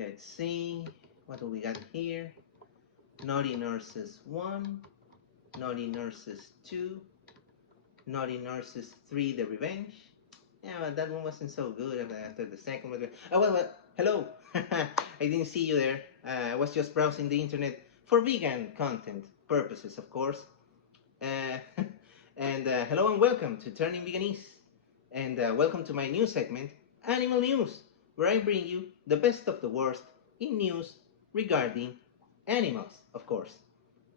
Let's see, what do we got here? Naughty Nurses 1, Naughty Nurses 2, Naughty Nurses 3, The Revenge. Yeah, but that one wasn't so good after the second one. Oh, well, hello. I didn't see you there. I was just browsing the internet for vegan content purposes, of course. Uh, and hello and welcome to Turning Veganese. And welcome to my new segment, Animal News, where I bring you the best of the worst in news regarding animals, of course.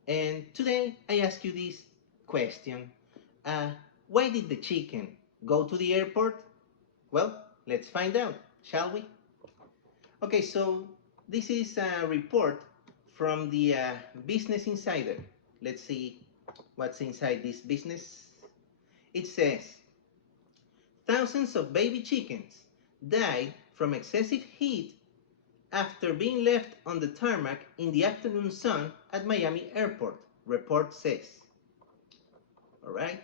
And today I ask you this question. Uh, why did the chicken go to the airport? Well, let's find out, shall we? Okay, so this is a report from the Business Insider. Let's see what's inside this business. It says, thousands of baby chickens died from excessive heat after being left on the tarmac in the afternoon sun at Miami Airport, report says. All right?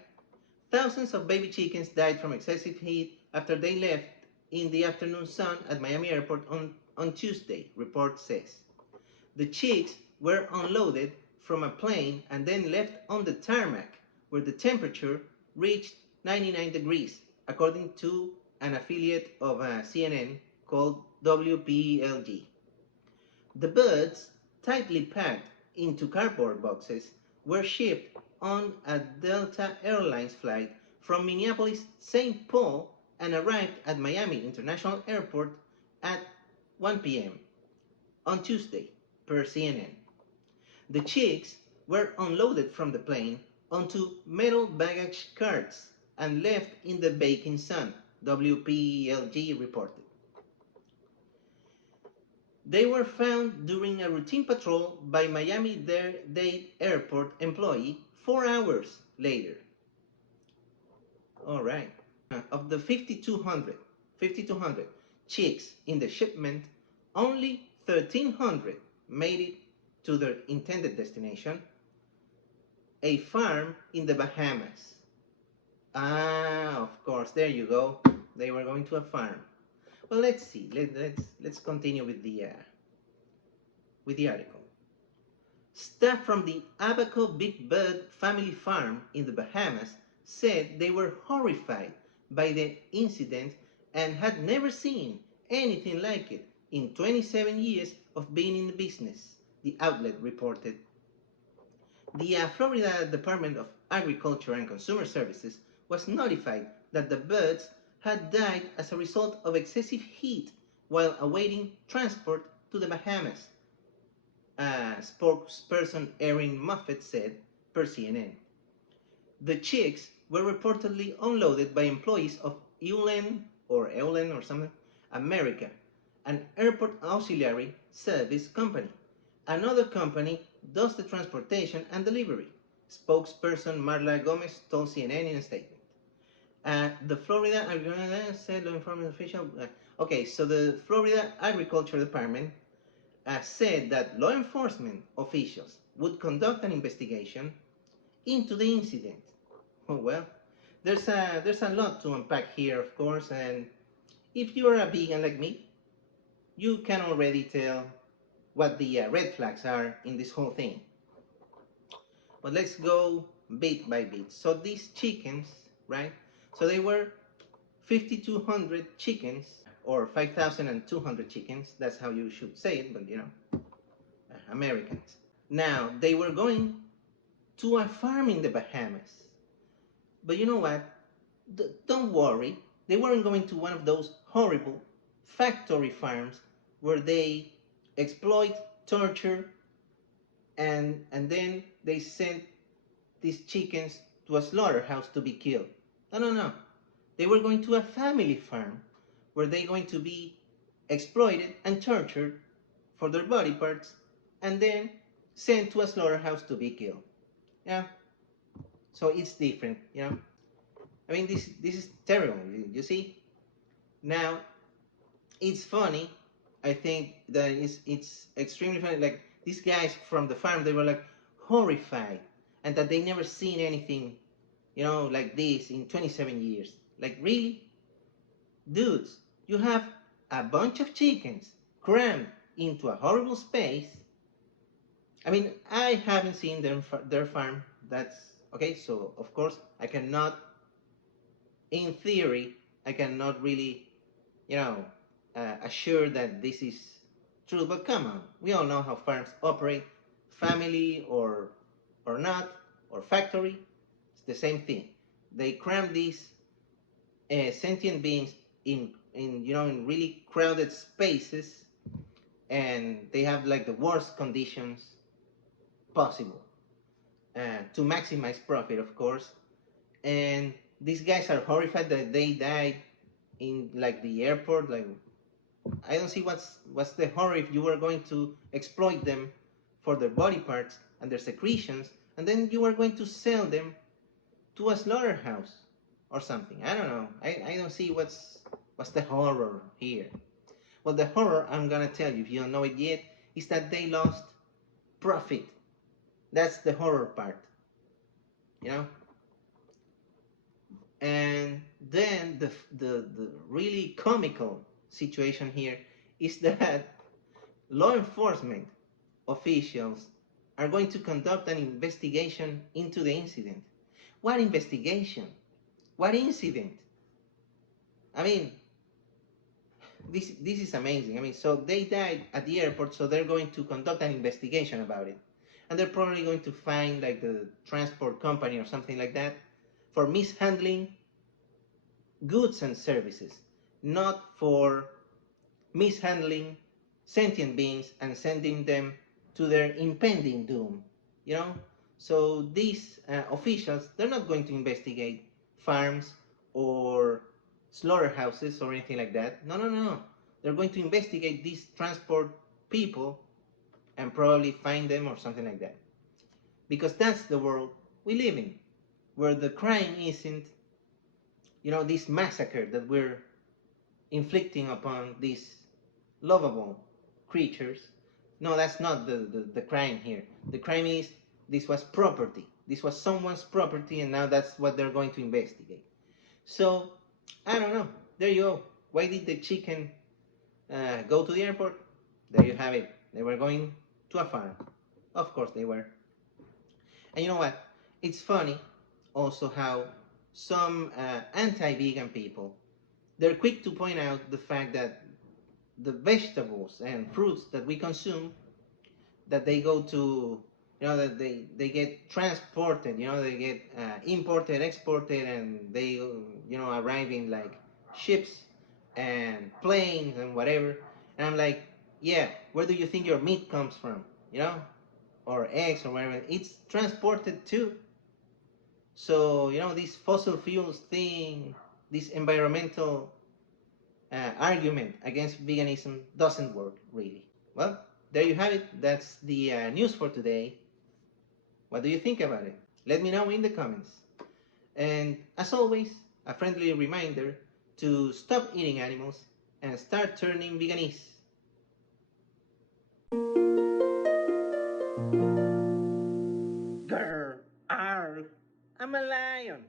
Thousands of baby chickens died from excessive heat after they left in the afternoon sun at Miami Airport on Tuesday, report says. The chicks were unloaded from a plane and then left on the tarmac, where the temperature reached 99 degrees, according to an affiliate of CNN called WPLG. The birds, tightly packed into cardboard boxes, were shipped on a Delta Airlines flight from Minneapolis-St. Paul and arrived at Miami International Airport at 1 p.m. on Tuesday, per CNN. The chicks were unloaded from the plane onto metal baggage carts and left in the baking sun, WPLG reported. They were found during a routine patrol by Miami-Dade Airport employee 4 hours later. All right. Of the 5,200 chicks in the shipment, only 1,300 made it to their intended destination, a farm in the Bahamas. Ah, of course, there you go. They were going to a farm. Well, let's see. Let's continue with the article. Staff from the Abaco Big Bird family farm in the Bahamas said they were horrified by the incident and had never seen anything like it in 27 years of being in the business, the outlet reported. The Florida Department of Agriculture and Consumer Services was notified that the birds had died as a result of excessive heat while awaiting transport to the Bahamas, spokesperson Erin Moffett said, per CNN. The chicks were reportedly unloaded by employees of Eulen or something, America, an airport auxiliary service company. Another company does the transportation and delivery, spokesperson Marla Gomez told CNN in a statement. The Florida said law enforcement official. Okay, so the Florida Agriculture Department said that law enforcement officials would conduct an investigation into the incident. Oh well, there's a lot to unpack here, of course, and if you're a vegan like me, you can already tell what the red flags are in this whole thing. But let's go bit by bit. So these chickens, right? So they were 5,200 chickens, or 5,200 chickens. That's how you should say it, but you know, Americans. Now, they were going to a farm in the Bahamas. But you know what? Don't worry. They weren't going to one of those horrible factory farms where they exploit, torture, and then they send these chickens to a slaughterhouse to be killed. No, no, no. They were going to a family farm where they're going to be exploited and tortured for their body parts and then sent to a slaughterhouse to be killed. Yeah. So it's different, you know. I mean, this is terrible. You see. Now, it's funny. I think that it's extremely funny. Like these guys from the farm, they were like horrified, and that they never seen anything, you know, like this in 27 years. Like really, dudes, you have a bunch of chickens crammed into a horrible space. I mean, I haven't seen their farm. That's okay. So of course, I cannot, in theory, I cannot really, you know, assure that this is true. But come on, we all know how farms operate, family or not, or factory. It's the same thing. They cram these sentient beings in in really crowded spaces, and they have like the worst conditions possible to maximize profit, of course. And these guys are horrified that they died in like the airport. Like, I don't see what's the horror if you were going to exploit them for their body parts and their secretions, and then you are going to sell them to a slaughterhouse or something. I don't know. I don't see what's the horror here. Well, the horror, I'm gonna tell you if you don't know it yet, is that they lost profit. That's the horror part, you know. And then the really comical situation here is that law enforcement officials are going to conduct an investigation into the incident. What investigation? What incident? I mean, this is amazing. I mean, so they died at the airport, so they're going to conduct an investigation about it, and they're probably going to find like the transport company or something like that for mishandling goods and services, not for mishandling sentient beings and sending them to their impending doom. You know, so these officials, they're not going to investigate farms or slaughterhouses or anything like that. No, no, no, no. They're going to investigate these transport people and probably find them or something like that. Because that's the world we live in, where the crime isn't, this massacre that we're inflicting upon these lovable creatures. No, that's not the crime here. The crime is this was property. This was someone's property, and now that's what they're going to investigate. So, I don't know. There you go. Why did the chicken go to the airport? There you have it. They were going to a farm. Of course they were. And you know what? It's funny also how some anti-vegan people, they're quick to point out the fact that the vegetables and fruits that we consume, that they go to, that they get transported, they get imported, exported, and they, arrive in like ships and planes and whatever. And I'm like, yeah, where do you think your meat comes from? Or eggs or whatever. It's transported too. So, this fossil fuels thing, this environmental argument against veganism doesn't work, really. Well, there you have it. That's the news for today. What do you think about it? Let me know in the comments. And as always, a friendly reminder to stop eating animals and start turning veganese. Grr, arg, I'm a lion.